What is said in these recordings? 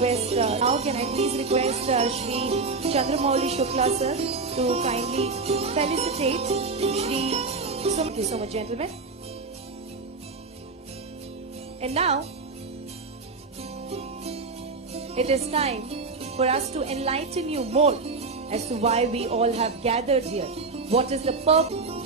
request, now can I please request Shri Chandramouli Shukla sir to kindly felicitate Shri. Thank you so much, gentlemen. And now, it is time for us to enlighten you more as to why we all have gathered here. What is the purpose?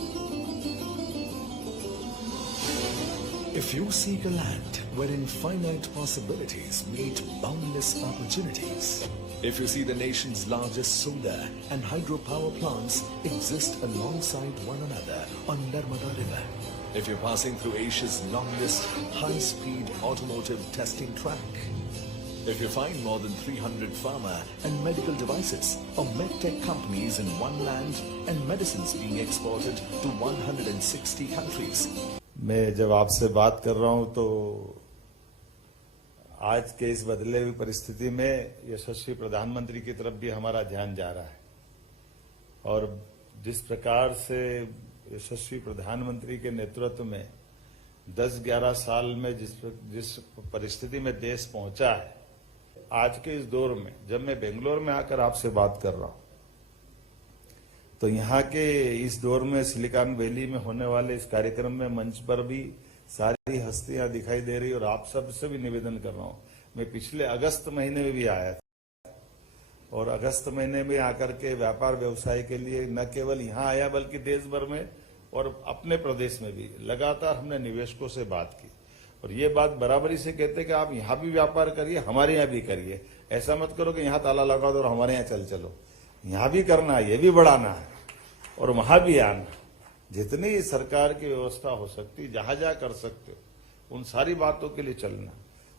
If you seek a land wherein finite possibilities meet boundless opportunities, if you see the nation's largest solar and hydropower plants exist alongside one another on Narmada River, if you're passing through Asia's longest high-speed automotive testing track, if you find more than 300 pharma and medical devices or medtech companies in one land and medicines being exported to 160 countries. मैं जब आपसे बात कर रहा हूं तो आज के इस बदले हुई परिस्थिति में यशस्वी प्रधानमंत्री की तरफ भी हमारा ध्यान जा रहा है और जिस प्रकार से यशस्वी प्रधानमंत्री के नेतृत्व में 10-11 साल में जिस परिस्थिति में देश पहुंचा है, आज के इस दौर में जब मैं बेंगलोर में आकर आपसे बात कर रहा हूं तो यहाँ के इस दौर में सिलिकॉन वैली में होने वाले इस कार्यक्रम में मंच पर भी सारी हस्तियां दिखाई दे रही और आप सबसे भी निवेदन कर रहा हूं। मैं पिछले अगस्त महीने में भी आया था और अगस्त महीने में आकर के व्यापार व्यवसाय के लिए न केवल यहाँ आया बल्कि देश भर में और अपने प्रदेश में भी लगातार हमने निवेशकों से बात की और ये बात बराबरी से कहते कि आप यहाँ भी व्यापार करिए, हमारे यहाँ भी करिए। ऐसा मत करो कि यहाँ ताला लगा दो और हमारे यहाँ चलो। यहाँ भी करना है, ये भी बढ़ाना है और वहां भी आना। जितनी सरकार की व्यवस्था हो सकती, जहां जहां कर सकते हो, उन सारी बातों के लिए चलना।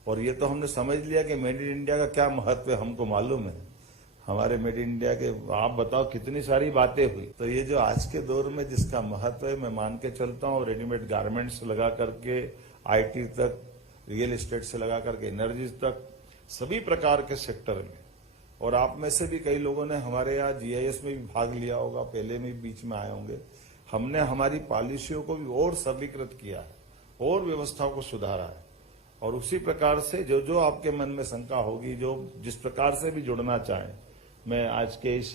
और ये तो हमने समझ लिया कि मेड इन इंडिया का क्या महत्व है, हमको मालूम है। हमारे मेड इन इंडिया के आप बताओ कितनी सारी बातें हुई। तो ये जो आज के दौर में जिसका महत्व है, मैं मान के चलता हूँ। रेडीमेड गारमेंट्स लगा करके IT तक, रियल एस्टेट से लगा करके एनर्जी तक, सभी प्रकार के सेक्टर में। और आप में से भी कई लोगों ने हमारे यहाँ GIS में भी भाग लिया होगा, पहले में बीच में आए होंगे। हमने हमारी पॉलिसियों को भी और सरलीकृत किया है और व्यवस्थाओं को सुधारा है। और उसी प्रकार से जो जो आपके मन में शंका होगी, जो जिस प्रकार से भी जुड़ना चाहें, मैं आज के इस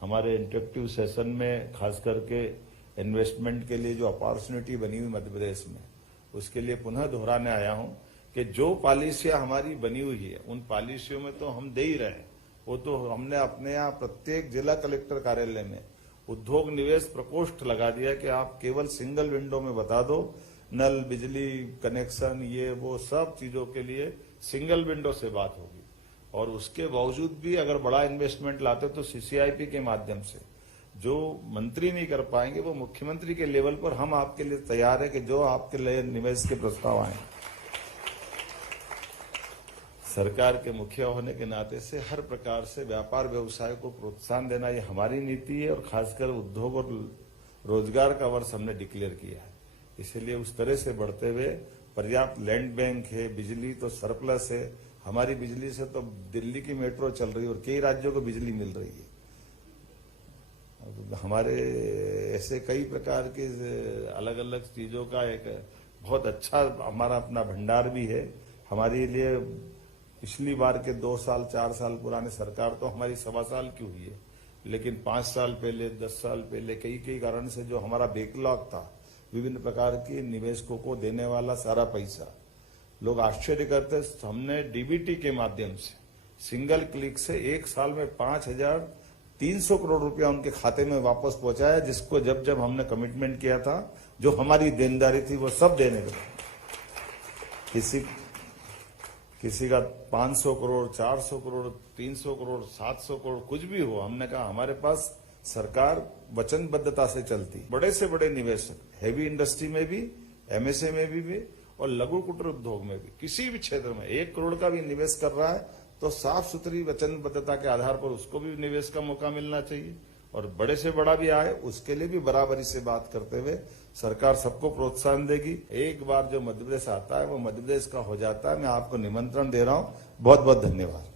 हमारे इंटरेक्टिव सेशन में खास करके इन्वेस्टमेंट के लिए जो अपॉर्चुनिटी बनी हुई मध्य प्रदेश में, उसके लिए पुनः दोहराने आया हूं कि जो पॉलिसियां हमारी बनी हुई है, उन पॉलिसियों में तो हम दे ही रहे हैं। वो तो हमने अपने यहाँ प्रत्येक जिला कलेक्टर कार्यालय में उद्योग निवेश प्रकोष्ठ लगा दिया कि आप केवल सिंगल विंडो में बता दो, नल, बिजली कनेक्शन, ये वो सब चीजों के लिए सिंगल विंडो से बात होगी। और उसके बावजूद भी अगर बड़ा इन्वेस्टमेंट लाते तो CCIP के माध्यम से जो मंत्री नहीं कर पाएंगे, वो मुख्यमंत्री के लेवल पर हम आपके लिए तैयार है कि जो आपके लिए निवेश के प्रस्ताव आए, सरकार के मुखिया होने के नाते से हर प्रकार से व्यापार व्यवसाय को प्रोत्साहन देना, ये हमारी नीति है। और खासकर उद्योग और रोजगार का वर्ष हमने डिक्लेयर किया है। इसलिए उस तरह से बढ़ते हुए पर्याप्त लैंड बैंक है, बिजली तो सरप्लस है। हमारी बिजली से तो दिल्ली की मेट्रो चल रही है और कई राज्यों को बिजली मिल रही है। हमारे ऐसे कई प्रकार के अलग अलग चीजों का एक बहुत अच्छा हमारा अपना भंडार भी है। हमारे लिए पिछली बार के 2 साल 4 साल पुराने सरकार तो हमारी 1.25 साल की हुई है, लेकिन 5 साल पहले, 10 साल पहले कई कारण से जो हमारा बैकलॉग था, विभिन्न प्रकार के निवेशकों को देने वाला सारा पैसा, लोग आश्चर्य करते, हमने DBT के माध्यम से सिंगल क्लिक से 1 साल में 5,300 करोड़ रुपया उनके खाते में वापस पहुंचाया, जिसको जब जब हमने कमिटमेंट किया था, जो हमारी देनदारी थी, वो सब देने लगे। किसी का 500 करोड़, 400 करोड़, 300 करोड़, 700 करोड़, कुछ भी हो, हमने कहा हमारे पास सरकार वचनबद्धता से चलती। बड़े से बड़े निवेशक, हैवी इंडस्ट्री में भी, MSA में भी और लघु कुटीर उद्योग में भी, किसी भी क्षेत्र में 1 करोड़ का भी निवेश कर रहा है तो साफ सुथरी वचनबद्धता के आधार पर उसको भी निवेश का मौका मिलना चाहिए। और बड़े से बड़ा भी आए, उसके लिए भी बराबरी से बात करते हुए सरकार सबको प्रोत्साहन देगी। एक बार जो मध्य प्रदेश आता है वो मध्य प्रदेश का हो जाता है। मैं आपको निमंत्रण दे रहा हूं। बहुत बहुत धन्यवाद।